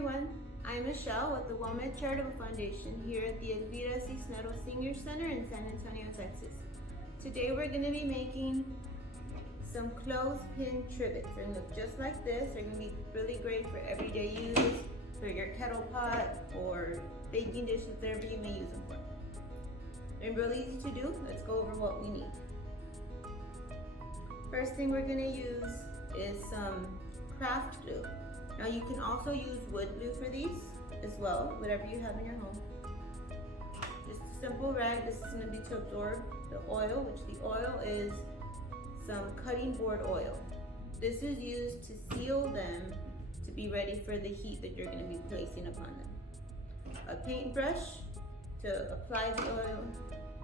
everyone, I'm Michelle with the WellMed Charitable Foundation here at the Elvira Cisneros Senior Center in San Antonio, Texas. Today we're going to be making some clothespin trivets. They're going to look just like this. They're going to be really great for everyday use, for your kettle pot or baking dishes, whatever you may use them for. They're really easy to do. Let's go over what we need. First thing we're going to use is some craft glue. Now you can also use wood glue for these as well, whatever you have in your home. Just a simple rag. This is going to be to absorb the oil, which the oil is some cutting board oil. This is used to seal them to be ready for the heat that you're going to be placing upon them. A paintbrush to apply the oil,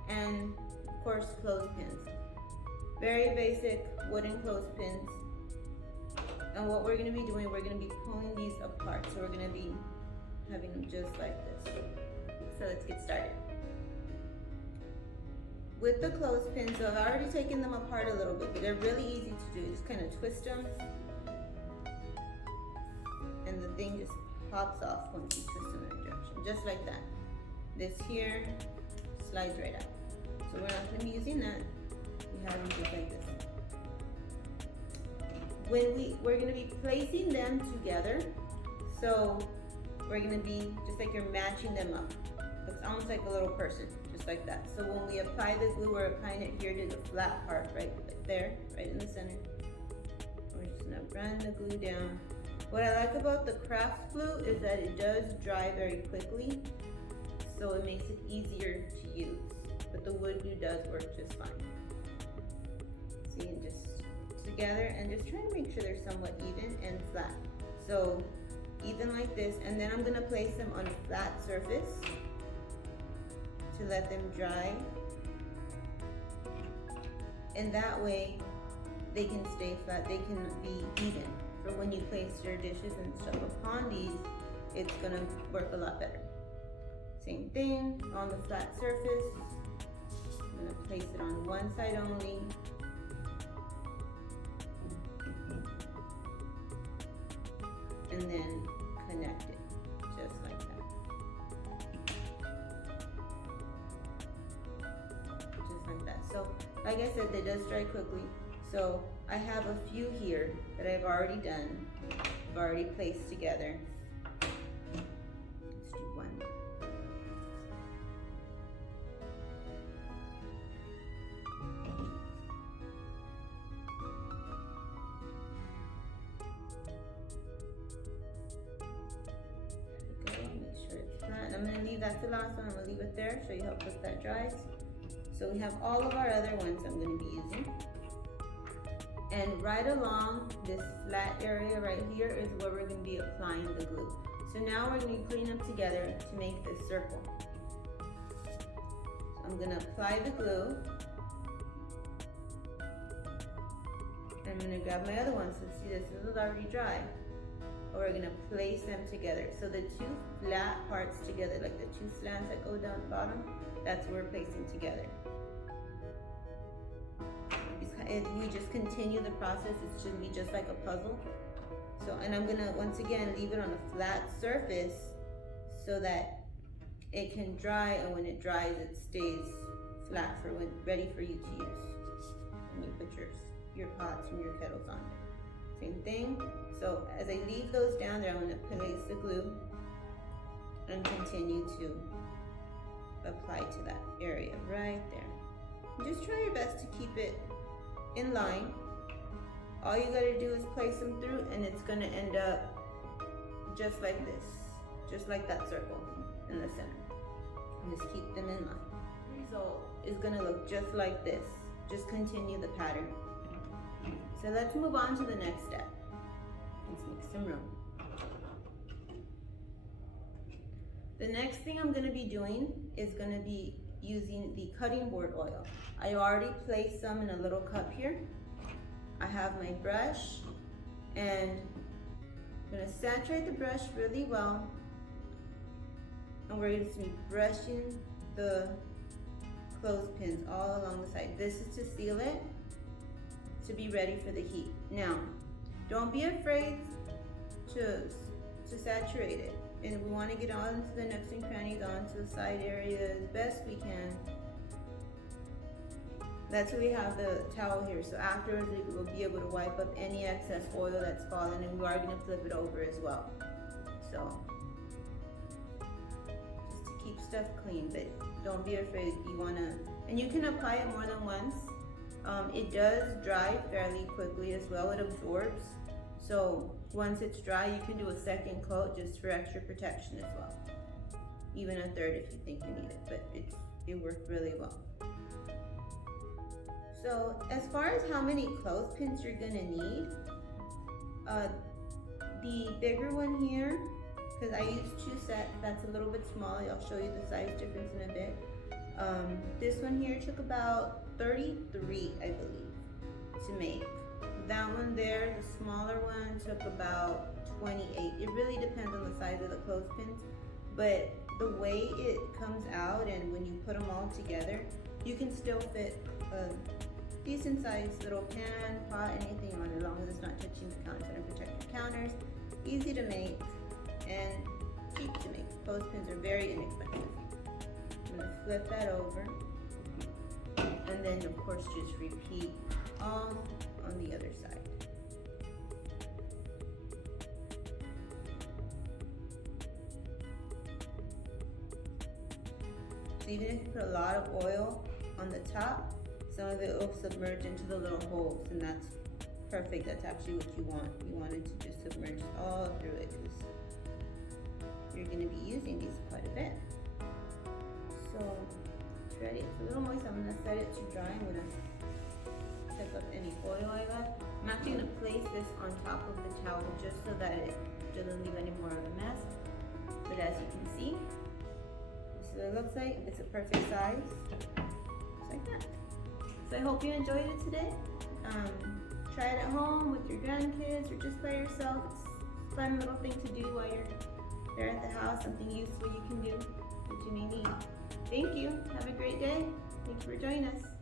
and of course clothespins. Very basic wooden clothespins. And what we're going to be doing, we're going to be pulling these apart. So we're going to be having them just like this. So let's get started. With the clothespins, so I've already taken them apart a little bit, but they're really easy to do. Just kind of twist them, and the thing just pops off once you twist in that direction, just like that. This here slides right out. So we're not going to be using that. We have them just like this. We're going to be placing them together, so we're going to be just like you're matching them up. Looks almost like a little person, just like that. So when we apply the glue, we're applying it here to the flat part, right there, right in the center. We're just going to run the glue down. What I like about the craft glue is that it does dry very quickly, so it makes it easier to use. But the wood glue does work just fine. See, and just together, and just try to make sure they're somewhat even and flat. So even like this, and then I'm going to place them on a flat surface to let them dry, and that way they can stay flat, they can be even for when you place your dishes and stuff upon these. It's going to work a lot better. Same thing on the flat surface. I'm going to place it on one side only. And then connect it, just like that. Just like that. So, like I said, they does dry quickly. So, I have a few here that I've already done. I've already placed together. Let's do one more. I'm going to leave that the last one. I'm going to leave it there, show you how quick that dries. So we have all of our other ones I'm going to be using. And right along this flat area right here is where we're going to be applying the glue. So now we're going to be putting them together to make this circle. So I'm going to apply the glue. And I'm going to grab my other ones. So see, this is already dry. We're going to place them together. So the two flat parts together, like the two slants that go down the bottom, that's what we're placing together. We just continue the process. It should be just like a puzzle. So, and I'm going to, once again, leave it on a flat surface so that it can dry, and when it dries, it stays flat for when ready for you to use. When you put your pots and your kettles on it. Same thing. So as I leave those down there, I'm going to place the glue and continue to apply to that area right there. And just try your best to keep it in line. All you got to do is place them through, and it's going to end up just like this, just like that circle in the center. And just keep them in line. The result is going to look just like this. Just continue the pattern. So let's move on to the next step. Let's make some room. The next thing I'm going to be doing is going to be using the cutting board oil. I already placed some in a little cup here. I have my brush, and I'm going to saturate the brush really well, and we're going to be brushing the clothespins all along the side. This is to seal it to be ready for the heat. Now, don't be afraid to to saturate it. And we want to get onto the nooks and crannies, onto the side area as best we can. That's why we have the towel here. So afterwards we will be able to wipe up any excess oil that's fallen, and we are going to flip it over as well. So just to keep stuff clean, but don't be afraid. You want to, and you can apply it more than once. It does dry fairly quickly as well. It absorbs. So once it's dry, you can do a second coat just for extra protection as well. Even a third if you think you need it, but it worked really well. So as far as how many clothespins you're gonna need, the bigger one here, because I used 2 sets, that's a little bit small. I'll show you the size difference in a bit. This one here took about 33, I believe, to make. That one there, the smaller one, took about 28. It really depends on the size of the clothespins, but the way it comes out and when you put them all together, you can still fit a decent sized little pan, pot, anything on it, as long as it's not touching the counter and protect your counters. Easy to make and cheap to make. Clothespins are very inexpensive. I'm gonna flip that over, and then of course just repeat all on the other side. So even if you put a lot of oil on the top, some of it will submerge into the little holes, and that's perfect. That's actually what you want. You want it to just submerge all through it, because you're going to be using these quite a bit. So it's ready. It's a little moist. I'm going to set it to dry. I'm going to pick up any oil I left. I'm actually going to place this on top of the towel just so that it doesn't leave any more of a mess. But as you can see, this is what it looks like. It's a perfect size, just like that. So I hope you enjoyed it today. Try it at home with your grandkids or just by yourself. It's a fun little thing to do while you're there at the house, something useful you can do that you may need. Thank you. Have a great day. Thank you for joining us.